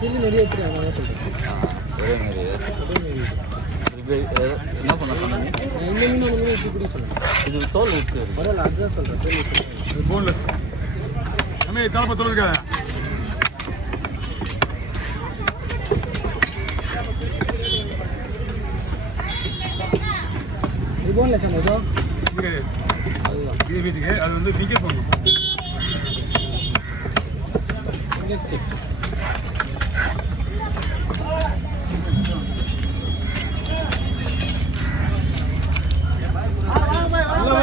சில்லு நிறைய எடுத்துருக்காங்க நான் சொல்கிறேன். ஒரே மாதிரி என்ன பண்ண சொன்னீங்க? நான் இந்த மீன் ஒன்று இப்படி இப்படி சொல்லுங்கள். இது தோல் ஊற்று பரவாயில்ல, அதுதான் சொல்கிறேன். தோல் ஊற்று இது போன்லெஸ். நம்ம தலைப்பா தோல் இருக்கா? இது போன்லெஸ் அந்த இதோ இது வீட்டுக்கு அது வந்து டிக்கெட் பண்ணணும். சிப்ஸ்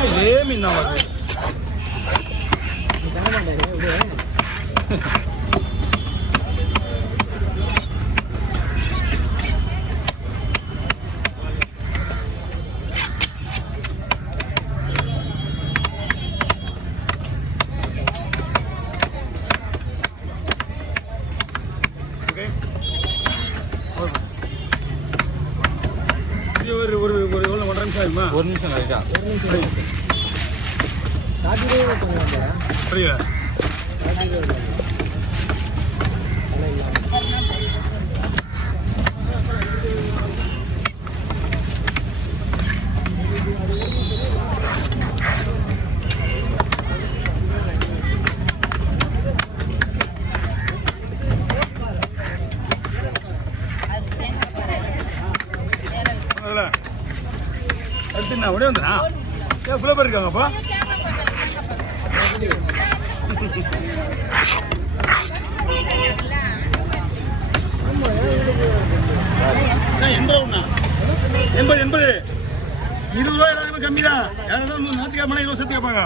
இதே மீன் தான் வருது. ஒரு எவ்வளோ 1.5 நிமிஷம் ஆகுமா? 1 நிமிஷம் கரெக்டா. புரியல. அடுத்து உடனே வந்தா ஏன் இவ்வளோ பேர் இருக்காங்கப்பா? எண்பது 20 ரூபாய் கம்மி தான். யாராவது நாட்டுக்காம 20 வருஷத்துக்கு கேட்பாங்க.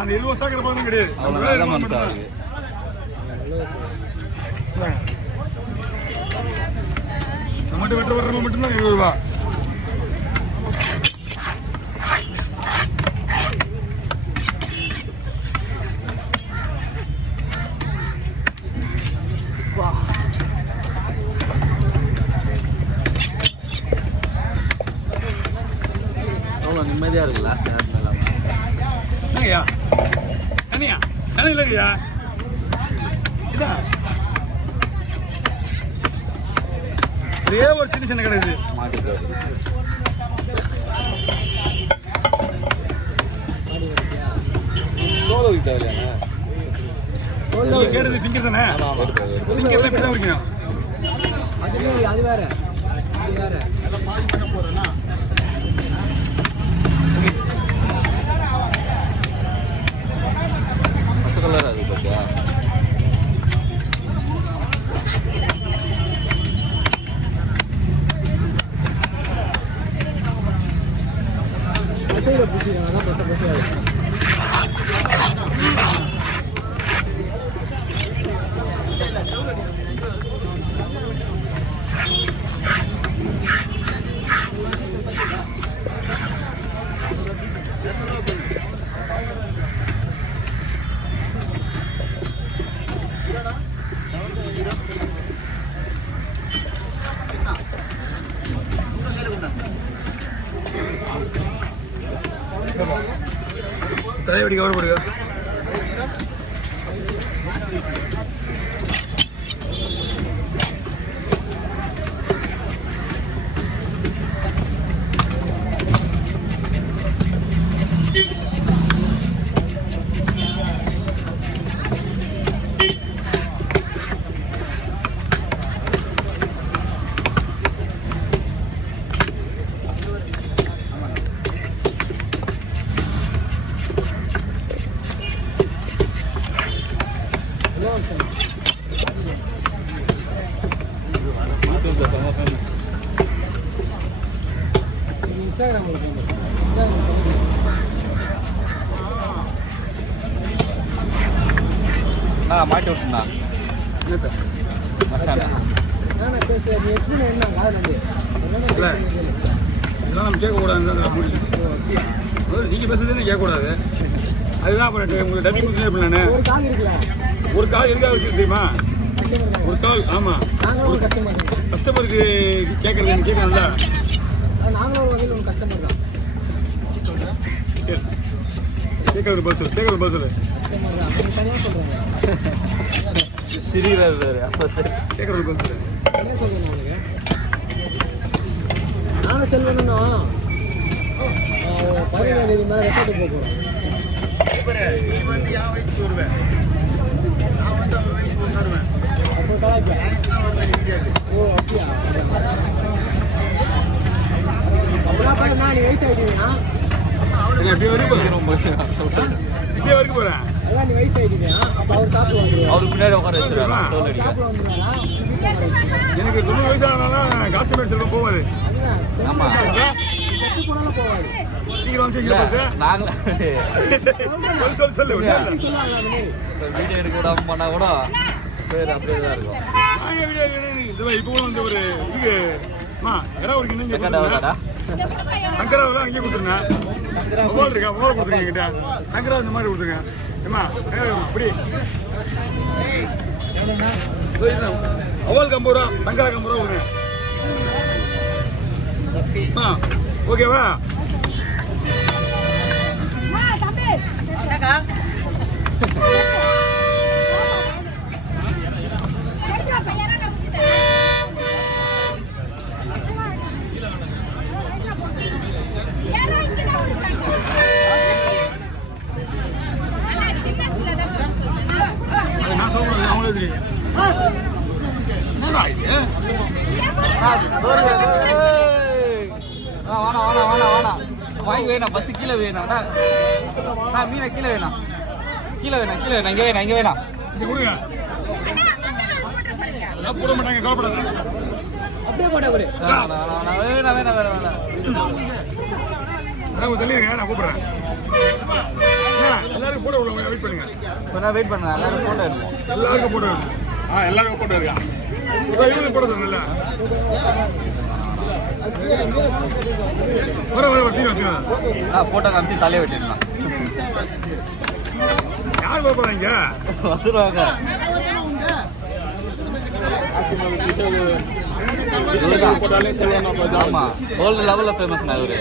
அந்த 20 வருஷம் கேட்பாங்க கிடையாது. மட்டும் வெட்ட வர்றவங்க மட்டும்தான் 20 ரூபா. அவ்வளோ நிம்மதியாக இருக்குது லாஸ்ட் நேரத்தில் என்னங்கய்யா சனியா சனி இல்லைங்கய்யா இதா ஒரே ஒரு சின்ன கிடையாது மாட்டுக்கு தோல் வைக்க தேவையில்லையாண்ணா? கேட்டது பிங்கர் தானே? பிங்கர் இப்படி தான் வைக்கணும். அது வேற அது வேற பச்சை கலர் அது பார்த்தியா? பசையில் பிடிச்சிருக்காங்க தான் பசையாக தலைவடி கவரப்படுங்க. மாட்டி விட்டுருந்தா இதெல்லாம் நம்ம கேட்கக்கூடாது. நீங்கள் பேசுறதுன்னு கேட்கக்கூடாது. அதுதான் அப்புறம் உங்களுக்கு டப்பி கொடுத்து எப்படின்னு ஒரு கால் எதுக்காக வச்சு தெரியுமா? ஒரு கால் ஆமாம் ஒரு கஸ்டமருக்கு கேட்கறது கேட்கணும்ல. கேட்கறது பதில் சொல்லு. சிரிக்கிறாரு அப்போ சரி. கேட்குறதுக்கு வந்து என்ன சொல்லுங்க உனக்கு நானும் செல்வனும் 15 மேலே ரெசார்ட்டு போகிறோம். நீ வந்து என் வயசுக்கு வருவேன், நான் வந்து அவர் வயசுக்கு வந்துடுவேன். அப்போ கலாய்ப்பேன். ஓ அப்படியா? அப்படின்னா நீ வயசாகிட்டீங்கன்னா இப்படி வரைக்கும் ரொம்ப இப்படியே வரைக்கும் போகிறேன். அதான் நீ வயசாகிட்டீங்கன்னா அப்போ அவர் காப்பு வந்துடுவார். அவருக்கு பின்னாடி உட்கார வச்சுருவாங்க தோல் அடிக்க. காப்பில் வந்துடுவாரா? எனக்கு 90 வயசானாலும் காசிமேட் செல்வம் போவாது. ஆமா செத்து போனாலும் போவாது. சீக்கிரம் வந்து இங்கே பார்த்து நாங்களே சொல்லு சொல்லு சொல்லுவாங்க அந்த மாதிரி. வீடியோ எடுக்க விடாம பண்ணா கூட பேர் அப்படியே தான் இருக்கும். நாங்கள் வீடியோ இது இப்போ கூட வந்து ஒரு இதுக்கு யாராவது ஒரு கிண்ணம் செகண்ட் ஆகுதாடா சங்கராவில் அங்கேயே கொடுத்துருங்க. மொபைல் இருக்கா? மொபைல் கொடுத்துருங்க என்கிட்ட. சங்கரா இந்த மாதிரி கொடுத்துருங்க. ஏம்மா அப்படி அவளுக்கு 50 ரூபா, சங்கராக்கு 50 ரூபா கொடுங்க. ஓகேவா? அது நான் சொல்றேன், அவங்களே தெரியும். என்னடா இது? வேணாம் வாங்கி வேணாம் ஃபஸ்ட்டு கீழே வேணாம் மீனை கீழே வேணாம் இங்கே வேணாம் இங்க கொடுங்க. நான் போட மாட்டாங்க, கவலைப்படாத. அப்படியே போட்டா கூட வேணாம் நான் தள்ளிடுங்க, நான் கூப்பிடுறேன். எல்லாருக்கும் போட விடுங்க, வெயிட் பண்ணுங்க. கொஞ்சம் வெயிட் பண்ண எல்லாரும் ஃபோட்டோ எடுப்போம். எல்லாருக்கும் போட்டு எல்லாருக்கும் போட்டு இருக்கா இவங்களுக்கு போட தரல. வர தீவிரம் ஃபோட்டோ காமிச்சு தலையை வெட்டிடலாம். யார் பார்ப்பாங்க? வந்துடுவாங்க. ஆமா வேர்ல்டு லெவலில் ஃபேமஸ்ண்ணா இவரு.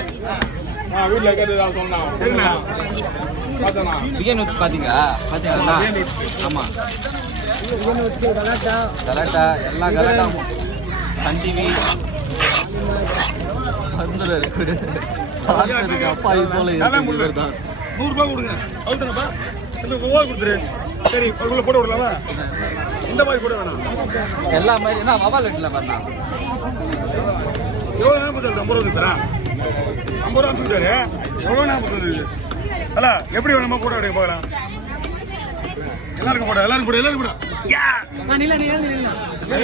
பிகன் வச்சு பார்த்தீங்களா? ஆமாம் கலாட்டா எல்லாம் கலாட்டா சன் டிவி வந்துடுறாரு. அப்பா இது போல இவர் தான். 100 ரூபாய் கொடுங்க. அவ்வளோதானப்பா? கொடுத்துரு. சரி அதுக்குள்ள போட விடலாமா? இந்த மாதிரி கூட வேணாம். எல்லா மாதிரி என்ன மொபைல் வீட்டில் பண்ணா எவ்வளோ நேரம் கொடுத்தாரு? 50 ரூபா தரேன். 50 ரூபா கொடுத்தாரு. எவ்வளோ நேரம் கொடுத்தாரு? அல்ல எப்படி வேணுமா போட விடுங்க பார்க்கலாம். எல்லாருக்கும் போட எல்லாரும் கூட. நில